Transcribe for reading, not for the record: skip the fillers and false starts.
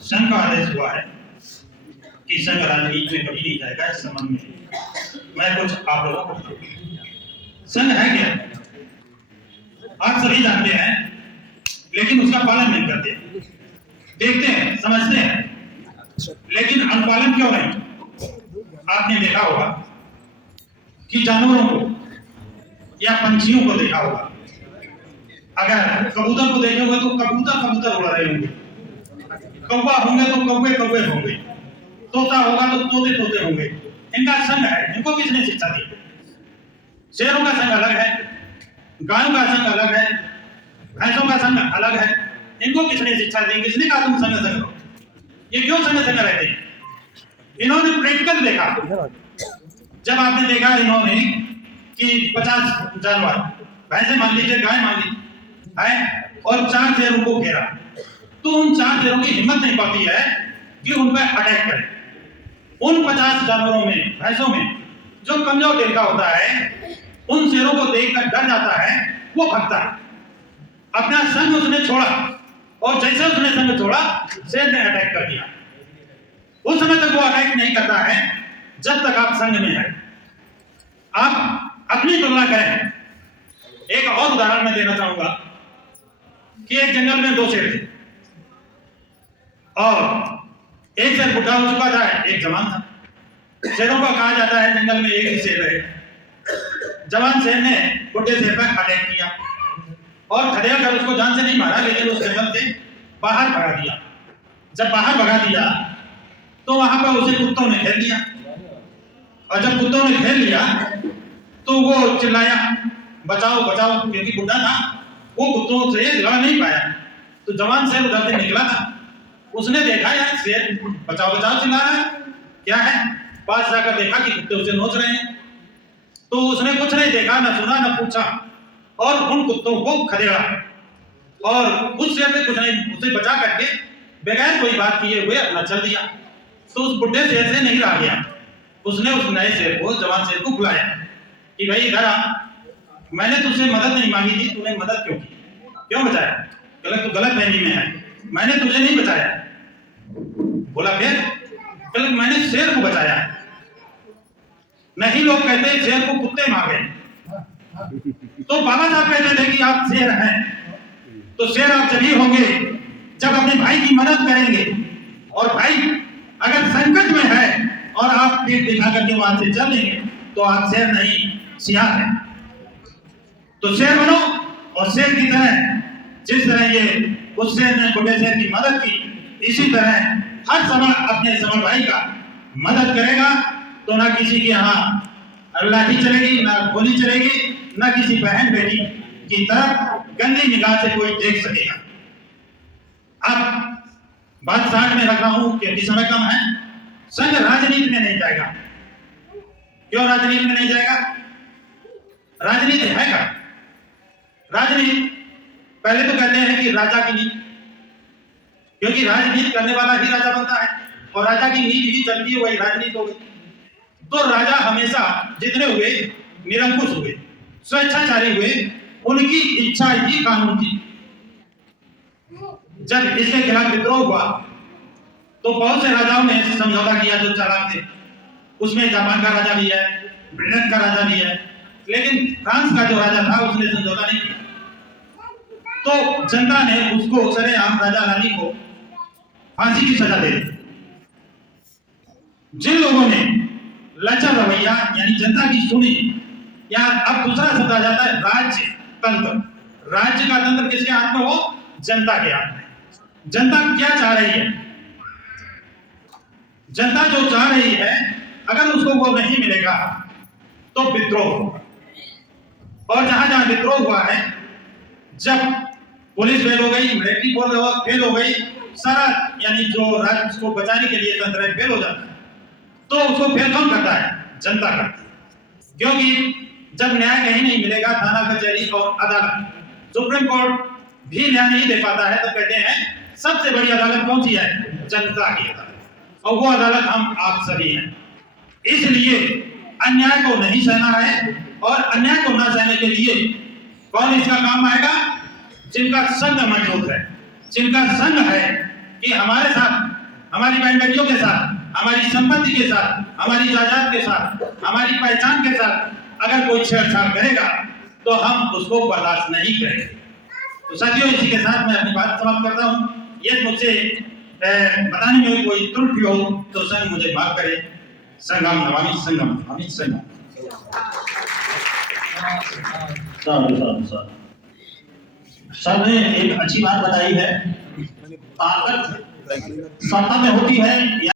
संघ का आदेश हुआ है कि संघ राजनीति में कभी नहीं जाएगा। इस संबंध में मैं कुछ आप लोगों को, संघ है क्या आप सभी जानते हैं, लेकिन उसका पालन नहीं करते। देखते हैं, समझते हैं, लेकिन अनुपालन क्यों नहीं? आपने देखा होगा कि जानवरों को या पंछियों को देखा होगा, अगर कबूतर को देखेंगे तो कबूतर कबूतर उड़ रहे होंगे, कौवा होंगे तो कौवे कौवे होंगे, तोता होगा तो तोते तोते होंगे। इनका संघ है, इनको किसने शिक्षा दी? शेरों का संघ अलग है, गायों का संघ अलग है, भैंसों का संघ अलग है। इनको किसने शिक्षा दी? किसने कहा तुम संघ संघ? ये क्यों संघ संघ रहते हैं? इन्होंने प्रैक्टिकल देखा। जब आपने देखा इन्होंने कि 50 जानवर, भैंसे मान लीजिए, गाय मान लीजिए है, और 4 शेरों को घेरा, तो उन 4 शेरों की हिम्मत नहीं पाती है कि उन पर अटैक करें। उन 50 जानवरों में, भैंसों में जो कमजोर दिल का होता है, उन शेरों को देखकर डर जाता है, वो भगता है। अपना संग उसने छोड़ा, और जैसे उसने संग छोड़ा, शेर ने अटैक कर दिया। उस समय तक वो अटैक नहीं करता है जब तक आप संग में हैं। आप अपनी तुलना करें। एक और उदाहरण मैं देना चाहूंगा कि एक जंगल में 2 शेर थे, और एक शेर बुढ़ा हो चुका था, एक जवान था। शेरों का कहा जाता है जंगल में एक ही शेर है। जवान शेर ने बुढ़े शेर पर अटैक किया और खदेड़ कर उसको जान से नहीं मारा, लेकिन उस जंगल से बाहर भगा दिया। जब बाहर भगा दिया तो वहां पर उसे कुत्तों ने घेर लिया, और जब कुत्तों ने घेर लिया तो वो चिल्लाया बचाओ बचाओ, क्योंकि बुढ़ा था, वो कुत्तों से लड़ नहीं पाया। तो जवान शेर उधर से निकला था, उसने देखा यार शेर बचाओ बचाओ चिल्ला रहा है, क्या है? पास जाकर देखा कि कुत्ते उसे नोच रहे हैं। तो उसने कुछ नहीं देखा, न सुना न पूछा, और उन कुत्तों को खदेड़ा, और उस शेर से कुछ नहीं, उसे बचा करके बगैर कोई बात किए हुए अपना चल दिया। तो उस बुढ़े शेर से नहीं रहा गया, उसने उस नए शेर को, जवान शेर को बुलाया कि भाई इधर आ, मैंने तुझसे मदद नहीं मांगी थी, तूने मदद क्यों की? क्यों बचाया? गलत तो गलत फहमी में है, मैंने तुझे नहीं बचाया। बोला फिर? गलत, मैंने शेर को बचाया। नहीं, लोग कहते हैं शेर को कुत्ते मार गए। तो बाबा साहब कहते थे कि आप शेर हैं, तो शेर आप जब ही होंगे जब अपने भाई की मदद करेंगे, और भाई अगर संकट में है और आप पीठ दिखा करके वहां से चल देंगे, तो आप शेर नहीं सियार हैं। तो शेर बनो, और शेर की तरह जिस तरह ये उस शेर ने बुढ़े शेर की मदद की, इसी तरह हर समय अपने समर भाई का मदद करेगा, तो ना किसी के यहाँ लाठी चलेगी, ना गोली चलेगी, ना किसी बहन बेटी की तरफ गंदी निगाह से कोई देख सकेगा। अब बात साथ में रख रहा हूं क्योंकि समय कम है। संघ राजनीति में नहीं जाएगा। क्यों राजनीति में नहीं जाएगा? राजनीति है क्या? राजनीति पहले तो कहते हैं कि राजा की नीति, क्योंकि राजनीति करने वाला ही राजा बनता है, और राजा की नीति ही चलती है, वही राजनीति हो गई। तो राजा हमेशा जितने हुए निरंकुश हुए, स्वेच्छाचारी हुए, उनकी इच्छा ही कानून थी। जब इसके खिलाफ विद्रोह हुआ तो बहुत से राजाओं ने समझौता किया जो चालाक थे। उसमें जापान का राजा भी है, ब्रिटेन का राजा भी है, लेकिन फ्रांस का जो राजा था उसने समझौता नहीं किया। तो जनता ने उसको सरेआम राजा रानी को फांसी की सजा दे दी। जिन लोगों ने लचर रवैया यानी जनता की सुनी, या अब दूसरा शब्द आ जाता है राज्य तंत्र। राज्य का तंत्र किसके हाथ में हो? जनता के हाथ में। जनता क्या चाह रही है? जनता जो चाह रही है, अगर उसको वो नहीं मिलेगा तो विद्रोह होगा। और जहां जहां विद्रोह हुआ है, जब पुलिस फेल हो गई, मिलिट्री फेल हो गई, सारा यानी जो राज्य को बचाने के लिए तंत्र फेल हो जाता है, तो उसको फेल कौन करता है? जनता करती है। क्योंकि जब न्याय कहीं नहीं मिलेगा, थाना कचहरी और अदालत, सुप्रीम कोर्ट भी न्याय नहीं दे पाता है, तो कहते हैं सबसे बड़ी अदालत कौन सी है? जनता की अदालत, और वो अदालत हम आप सभी हैं। इसलिए अन्याय को नहीं सहना है, और अन्याय को न सहने के लिए कौन इसका काम आएगा? जिनका संग मजबूत है, जिनका संग है कि हमारे साथ, हमारी बहन बेटियों के साथ, हमारी संपत्ति के साथ, हमारी जायदाद के साथ, हमारी पहचान के साथ अगर कोई छेड़छाड़ करेगा तो हम उसको बर्दाश्त नहीं करेंगे। तो साथियों, इसी के साथ मैं अपनी बात समाप्त करता हूँ। यदि मुझसे बताने में कोई त्रुटि हो तो संघ मुझे माफ करे। संगम नमामि संगम नमामि संगम। सर ने एक अच्छी बात बताई है, ताकत सत्ता में होती है।